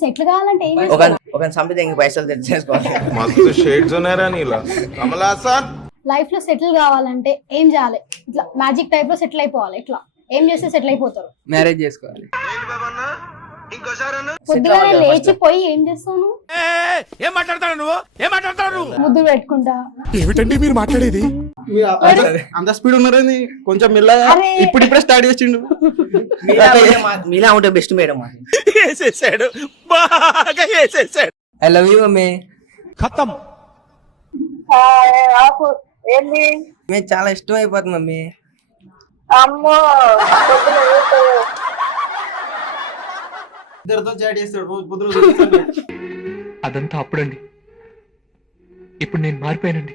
Settle కావాలంటే ఏం ఒక చేస్తారు? ఒక సంపితే ఇంక పైసలు తెచ్చేసుకోవాలి. मस्त शेड्स ఉన్నాయరా నీలా కమలా సార్. లైఫ్ లో సెటిల్ కావాలంటే ఏం చేయాలి? ఇట్లా మ్యాజిక్ టైప్ లో సెటిల్ అయిపోవాలి. ఇట్లా ఏం చేస్తే సెటిల్ అయిపోతారు? మ్యారేజ్ చేసుకోవాలి. పొద్దుగానే లేచిపోయి ఏం చేస్తాను? ఏం మాట్లాడతావు? ముద్దు పెట్టుకుంటా. ఏమిటండి మీరు మాట్లాడేది? అంత స్పీడ్ ఉన్నారని కొంచెం మెల్లగా అరే. ఇప్పుడిప్పుడే స్టార్ట్ చేసిండు. మీలా ఉంటే బెస్ట్ మేడం. వేసేసాడు, బాగా వేసేసాడు. I love you mummy. ఖతం. ఏంది మీకు చాలా ఇష్టం అయిపోతుంది మమ్మీ. అమ్మో ఇద్దరితో చాట్ చేస్తాడు రోజు పొద్దున. అదంతా అప్పుడండి, ఇప్పుడు నేను మారిపోయానండి.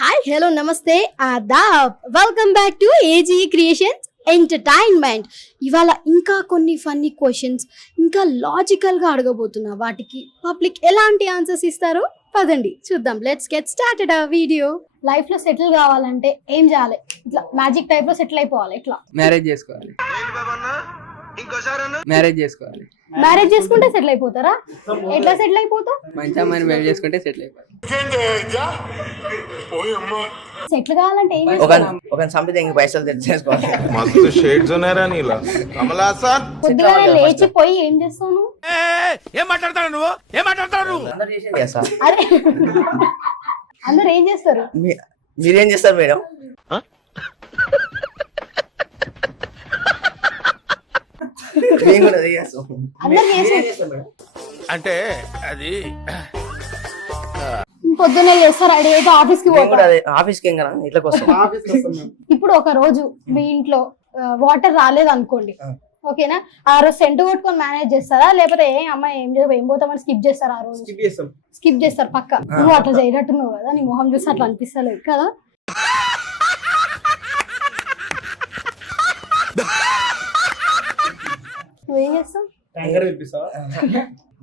హాయ్ హలో నమస్తే ఆదాబ్, welcome back to AG creations entertainment. ఇవాళ ఇంకా కొన్ని ఫన్నీ క్వశ్చన్స్ ఇంకా లాజికల్ గా అడగబోతున్నా. వాటికి పబ్లిక్ ఎలాంటి ఆన్సర్స్ ఇస్తారో పదండి చూద్దాం. లెట్స్ గెట్ స్టార్టెడ్ ఆ వీడియో. లైఫ్ లో సెటిల్ కావాలంటే ఏం చేయాలి? ఇట్లా మ్యాజిక్ టైప్ లో సెటిల్ అయిపోవాలి. ఇట్లా మ్యారేజ్ చేసుకోవాలి. మ్యారేజ్ చేసుకోవాలి. మ్యారేజ్ చేసుకుంటే సెటిల్ అయిపోతారా? ఎట్లా సెటిల్ అయిపోతావు? మంచి అమ్మాయిని పెళ్లి చేసుకుంటే సెటిల్ అయిపోవాలి. సెటిల్ కావాలంటే ఏం ఒక చేస్తారు? ఒక సంపితే ఇంక పైసలు తెచ్చేసుకోవాలి. मस्त शेड्स ఉన్నాయరా నీలా కమలా సార్. పొద్దుగానే లేచిపోయి ఏం చేస్తాను? ఏం మాట్లాడతావు నువ్వు? అందరూ చేసేది చేస్తా. అరే అందరు ఏం చేస్తారు? మీరేం చేస్తారు మేడం? మేము కూడా అదే చేస్తాం. అందరు మీరేం చేసేది చేస్తారు మేడం? అంటే అది పొద్దున్నే చేస్తారు, రెడీ అయితే ఆఫీస్ కి మేము కూడా పోతారు. అదే ఆఫీస్కి ఏం కదా ఇట్లా వస్తాం. ఆఫీస్కి వస్తాం మేము. ఇప్పుడు ఒక రోజు మీ ఇంట్లో వాటర్ రాలేదు అనుకోండి, ఓకేనా? ఆ రోజు సెంటు కొట్టుకొని మేనేజ్ చేస్తారా, లేకపోతే ఏ అమ్మాయి ఏం పోతామని స్కిప్ చేస్తారా? ఆ రోజు స్కిప్ చేస్తాం. స్కిప్ చేస్తారు పక్క. నువ్వు అట్లా చేయనట్టున్నావు కదా, నీ మొహం చూసి అట్లా అనిపిస్తలేదు కదా. నువ్వేం చేస్తావు? ట్యాంకర్ తెప్పిస్తావా?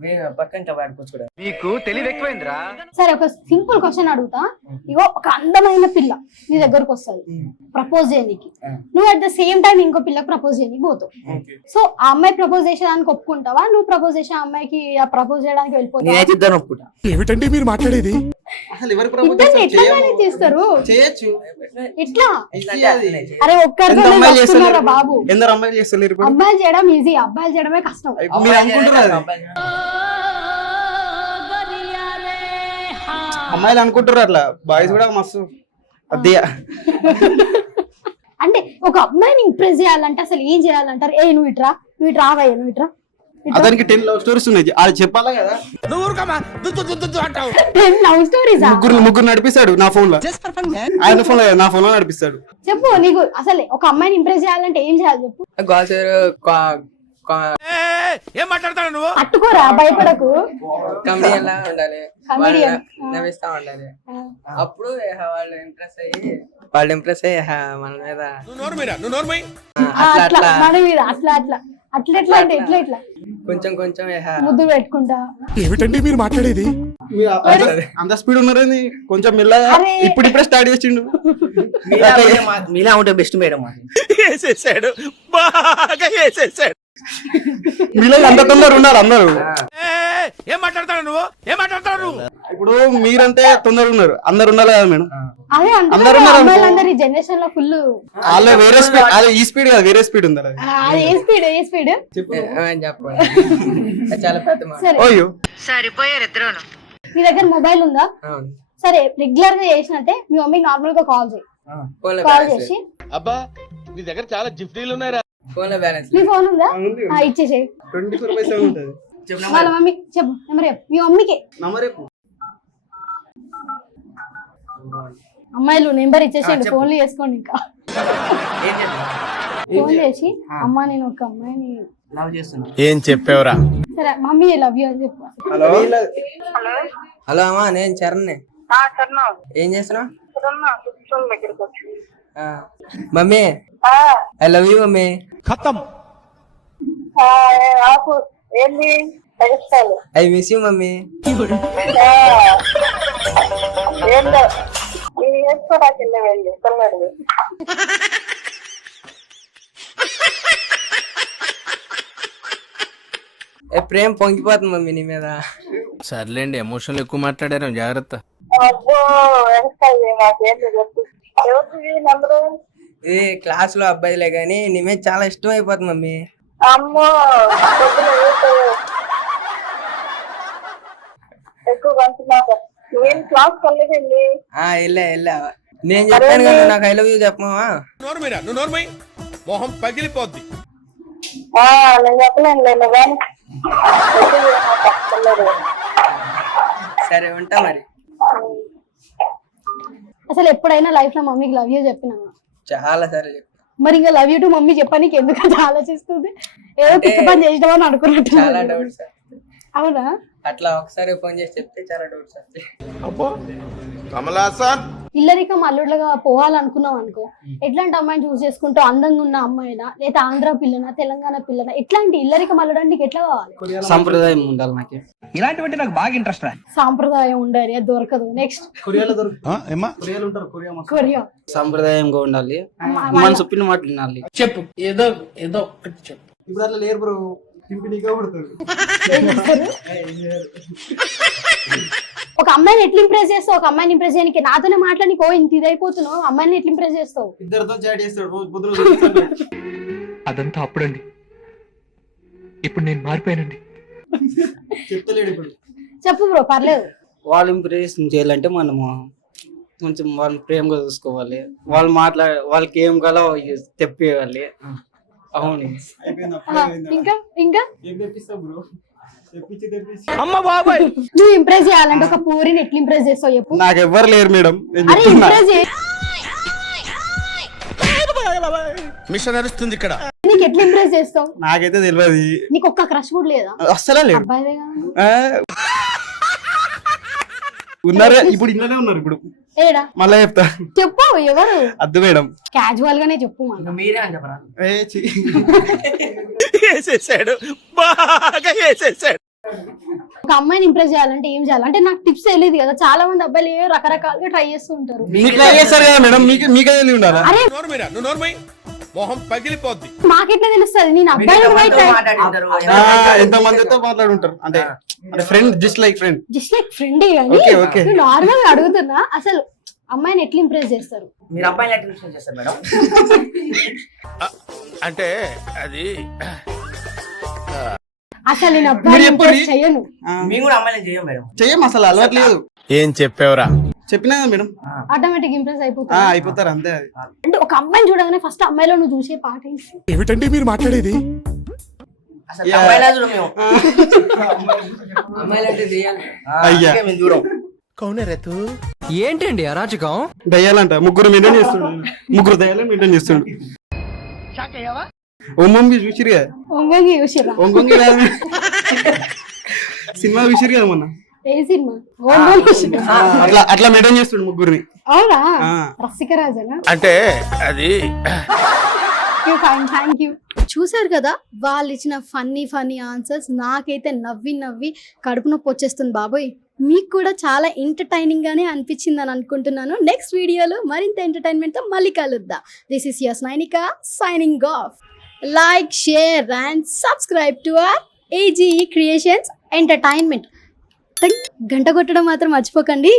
మేము పక్కన వాడుకోవచ్చు. నీకు తెలివి ఎక్కువైందిరా. సరే ఒక సింపుల్ క్వశ్చన్ అడుగుతా. ఇగో ఒక అందమైన పిల్ల నీ దగ్గరకు వస్తుంది ప్రపోజ్ చేయడానికి. నువ్వు అట్ ద సేమ్ టైం ఇంకో పిల్లకి ప్రపోజ్ చేయడానికి పోతావు. సో ఆ అమ్మాయి ప్రపోజ్ చేసేదానికి ఒప్పుకుంటావా? నువ్వు ప్రపోజ్ చేసే అమ్మాయికి ప్రపోజ్ చేయడానికి వెళ్ళిపోతావా? నేనైతే ఇద్దరు ఒప్పుకుంటా. ఏమిటండి మీరు మాట్లాడేది? అసలు ఎవరు ప్రపోజ్ ఇద్దరిని ఎట్లా చేస్తారు? మేనేజ్ చేస్తారు? చేయొచ్చు. ఎట్లా? ఈజీ అది. అరే ఒక్కరితో ఎంత అమ్మాయిలు వస్తున్నారా చేస్తలేరు? బాబు? ఎందరు అమ్మాయిలు చేస్తలేరు ఇప్పుడు? అబ్బాయిలు చేయడం ఈజీ, అబ్బాయిలు చేయడమే కష్టం. ఇప్పుడు మీరు అనుకుంటున్నారు అది. అమ్మాయిలు అనుకుంటారు అట్లా, బాయ్స్ కూడా మస్తు అదే. అంటే ఒక అమ్మాయిని ఇంప్రెస్ చేయాలంటే అసలు ఏం చేయాలంటారు? ఏ నువ్వు ఇట్రా, నువ్వు ఇట్రా, రావయ్య నువ్వు ఇట్రా. అతనికి 10 లవ్ స్టోరీస్ ఉన్నాయి, అది చెప్పాలా కదా. నువ్వు ఊరుకోమా, దుద్దు అంటావు. లవ్ స్టోరీస్ ముగ్గురు నడిపిస్తాడు నా ఫోన్ లో. ఆయన ఫోన్ లో నా ఫోన్ లో నడిపిస్తాడు. చెప్పు. నీకు అసలు ఒక అమ్మాయిని ఇంప్రెస్ చేయాలంటే ఏం చేయాలి చెప్పు? ఏం మాట్లాడతావు నువ్వు? పట్టుకోరా, భయపడకు. కమెడియన్ లా ఉండాలి. Comedian. నవ్విస్తా ఉండాలి. అప్పుడు వాళ్ళు ఇంప్రెస్ అయ్యి మన మీద నువ్వు నోర్మై. అట్లా అట్లా అట్లా మన మీద అట్లా అట్లా అట్లా ఎట్లా అంటే ఎట్లా కొంచెం ముద్దు పెట్టుకుంటా. ఏమిటండి మీరు మాట్లాడేది? అంత స్పీడ్ ఉన్నారని కొంచెం మెల్లగా అరే. ఇప్పుడిప్పుడే స్టార్ట్ చేసిండు. మీలా ఉంటే బెస్ట్ మేడం. వేసేసాడు, బాగా వేసేసాడు. మీలో అంత తొందర ఉన్నారు అందరూ. ఏం మాట్లాడతావు నువ్వు? ఇప్పుడు మీరంటే తొందర ఉన్నారు, అందరు ఉండాలి కదా మేడం. అదే అందరూ అంటున్నారు ఉన్నారు అమ్మాయిలందరూ ఈ జనరేషన్ లో ఫుల్. వాళ్ళు వేరే స్పీడ్, అది ఈ స్పీడ్ కాదు, వేరే స్పీడ్ ఉంది. అది అది ఏ స్పీడ్ ఏ స్పీడ్? చెప్పాలి. చాలా పెద్ద మాట. సరే ఓయ్యో మీ దగ్గర మొబైల్ ఉందా? అవును. సరే రెగ్యులర్ గా చేసినట్టే మీ మమ్మీకి నార్మల్ గా కాల్ చేయి. ఫోన్లో కాల్ బ్యాలెన్స్ చేసి అబ్బా నీ దగ్గర చాలా జిఫ్టీలు ఉన్నాయిరా. ఫోన్లో బ్యాలెన్స్ మీ ఫోన్ ఉందా? ఉంది. ఇచ్చేసేయి. 24/7 ఉంటుంది. వాళ్ళ మమ్మీ చెప్పు నెంబర్ చెప్పు. మీ మమ్మీకి నంబర్ చెప్పు. అమ్మాయిలు నెంబర్ ఇచ్చేసేయండి, ఫోన్లు చేసుకోండి. ఇంకా ఫోన్ చేసి అమ్మా నేను ఒక అమ్మాయిని లవ్ చేస్తున్నా. ఏం చెప్పావురా? సరే మమ్మీ లవ్ యూ అని చెప్పు. హలో. హలో అమ్మా, నేను చరణ్. ఏం చేస్తున్నావు? Mummy I love you mummy. ఖతం. ఏంది ఐ మిస్ యూ మమ్మీ. ఏందో ఇది వేసుకోడానికి వెళ్ళి తొందరగా. ప్రేమ పొంగిపోతుంది మమ్మీ నీ మీద. సర్లేండి, ఎమోషన్లు ఎక్కువ మాట్లాడారు, జాగ్రత్త. అబ్బో వెనకాల నాకేం చెప్పు. ఎవరిది నెంబరు? ఇది క్లాస్ లో అబ్బాయిలే గానీ నీ మీద చాలా ఇష్టం అయిపోతుంది మమ్మీ. అమ్మో పొద్దున ఎక్కువ కంటున్నాక ఏం క్లాస్ కలగండి. వెళ్ళా నేను చెప్పాను కదా నాకు ఐ లవ్ యూ చెప్పమా. నోర్మైరా, నువ్వు నోర్మై, మొహం పగిలిపోద్ది. నేను చెప్పలేను లేదు కానీ సరే ఉంటా మరి. అసలు ఎప్పుడైనా లైఫ్ లో మమ్మీకి లవ్ యూ చెప్పినావా? చాలా సార్లు చెప్పా. మరి ఇంకా లవ్ యూ టు మమ్మీ చెప్పడానికి ఎందుకంటే ఆలోచిస్తుంది, ఏదో పిచ్చి పని చేసినామని అనుకున్నట్టు. చాలా డౌట్స్. అవునా? అట్లా ఒకసారి ఫోన్ చేసి చెప్తే చాలా డౌట్స్ వస్తాయి. అబ్బో కమలాసన్ ఇల్లరికం అల్లుడుగా పోవాలనుకున్నాం అనుకో, ఎట్లాంటి అమ్మాయిని చూస్ చేసుకుంటావు? అందంగా ఉన్న అమ్మాయినా, లేదా ఆంధ్ర పిల్లనా, తెలంగాణ పిల్లనా? ఎట్లాంటి ఇల్లరికం అల్లుడానికి నీకు ఎట్లా కావాలి? సంప్రదాయం ఉండాలి నాకు. ఇలాంటివంటే నాకు బాగా ఇంట్రెస్ట్ రా. సాంప్రదాయం ఉండాలి, అది దొరకదు. Next Korea. సంప్రదాయంగా ఉండాలి, మన చెప్పిన మాట వినాలి. చెప్పు, ఏదో ఏదో ఒకటి చెప్పు. ఇప్పుడు అట్లా లేరు బ్రో, సింపుల్గా పడుతుంది. ఏం చేస్తారు? ఒక అమ్మాయిని ఎట్లా ఇంప్రెస్ చేస్తావు? ఒక అమ్మాయిని ఇంప్రెస్ చేయడానికి నాతోనే మాట్లాడి ఇంత ఇదైపోతున్నావు, అమ్మాయిని ఎట్లా ఇంప్రెస్ చేస్తావు? ఇద్దరితో చాట్ చేస్తాడు రోజు పొద్దున. అదంతా అప్పుడండి, ఇప్పుడు నేను మారిపోయానండి. చెప్తలేడు ఇప్పుడు. చెప్పు బ్రో, పర్లేదు. వాళ్ళు ఇంప్రెస్ చేయాలంటే మనము కొంచెం వాళ్ళని ప్రేమగా చూసుకోవాలి, వాళ్ళకి ఏం కాలో తెప్పియాలి. అవును. ఇంకా ఇంకా అమ్మ బాబాయ్, నువ్వు ఇంప్రెస్ చేయాలంటే ఒక పూరిని ఎట్లా ఇంప్రెస్ చేస్తావు చెప్పు? నాకు ఎవ్వరు లేరు మేడం. అరే ఇంప్రెస్ మిషన్ నడుస్తుంది ఇక్కడ. నీకు ఎట్లా ఇంప్రెస్ చేస్తావు? నాకైతే తెలియదు, నీకు ఒక్క క్రష్ కూడా లేదా? అస్సలే లేదు. అబ్బాయిదే కదా. ఉన్నారే ఇప్పుడు, ఇంట్లోనే ఉన్నారు ఇప్పుడు. ఏడా మళ్ళా చెప్తా. చెప్పు ఎవరు? అద్దు మేడం. క్యాజువల్ గానే చెప్పు. మన మీరే అని చెప్పరా? వేసేసాడు, బాగా వేసేసాడు. ఒక అమ్మాయిని ఇంప్రెస్ చేయాలంటే ఏం చేయాలి అంటే నాకు టిప్స్ తెలియదు కదా. చాలా మంది అబ్బాయిలు ఏవో రకరకాలుగా ట్రై చేస్తూ ఉంటారు. మీకు ట్రై చేస్తారు కదా మేడం, మీకే తెలియ ఉండాలా? అరే నోర్మైరా, నువ్వు నోర్మై, మొహం పగిలిపోద్ది. మాకెట్లా తెలుస్తుంది? నేను అబ్బాయిలు మాట్లాడింటారు. ఎంత మందితో మాట్లాడుంటారు అంటే friend, just like friend. Just like ఫ్రెండే కానీ Okay, okay. నేను నార్మల్ గా అడుగుతున్నా, అసలు అమ్మాయిని ఎట్లా ఇంప్రెస్ చేస్తారు? మీరు అబ్బాయిలు ఎట్లా ఇన్ఫ్లుయెన్స్ చేస్తారు మేడం? అంటే అది అసలు నేను అబ్బాయిని ఇంప్రెస్ చేయను. మేము కూడా అమ్మాయిలు చేయం మేడం. చెయ్యం, అసలు అలవాటు లేదు. ఏం చెప్పావురా? చెప్పినా కదా మేడం, ఆటోమేటిక్ ఇంప్రెస్ అయిపోతుంది. అయిపోతారు అంతే. అది అంటే ఒక అమ్మాయిని చూడగానే ఫస్ట్ అమ్మాయిలో నువ్వు చూసే పాట ఏంటి? ఏమిటండి మీరు మాట్లాడేది? అసలు అమ్మాయిలా చూడం మేము. అమ్మాయిలంటే చేయాలి. అయ్యా. అందుకే మేము దూరం. ఏంటండి అరాచకం? దయ్యాలంట ముగ్గురు మెయింటైన్ చేస్తుండు, ముగ్గురు దయ్యాలను మెయింటైన్ చేస్తుండు. ఒంగొంగి చూసిరు కదా, ఒంగంగి చూసిరా? ఒంగొంగి కాదు సినిమా చూసిరు కదా మొన్న. ఏ సినిమా? ఒంగంగి చూసిరా? అట్లా మెయింటైన్ చేస్తుండు ముగ్గురిని. అవునా? ఆ. రసికరాజనా? అంటే అది థ్యాంక్ యూ. చూసారు కదా వాళ్ళు ఇచ్చిన ఫన్నీ ఆన్సర్స్. నాకైతే నవ్వి నవ్వి కడుపు నొప్పి వచ్చేస్తుంది బాబోయ్. మీకు కూడా చాలా ఎంటర్టైనింగ్ గానే అనిపించింది అని అనుకుంటున్నాను. నెక్స్ట్ వీడియోలో మరింత ఎంటర్టైన్మెంట్ తో మళ్ళీ కలుద్దాం. దిస్ ఇస్ యస్ Nainika signing off. Like, share and subscribe to our AGE creations entertainment. గంట కొట్టడం మాత్రం మర్చిపోకండి.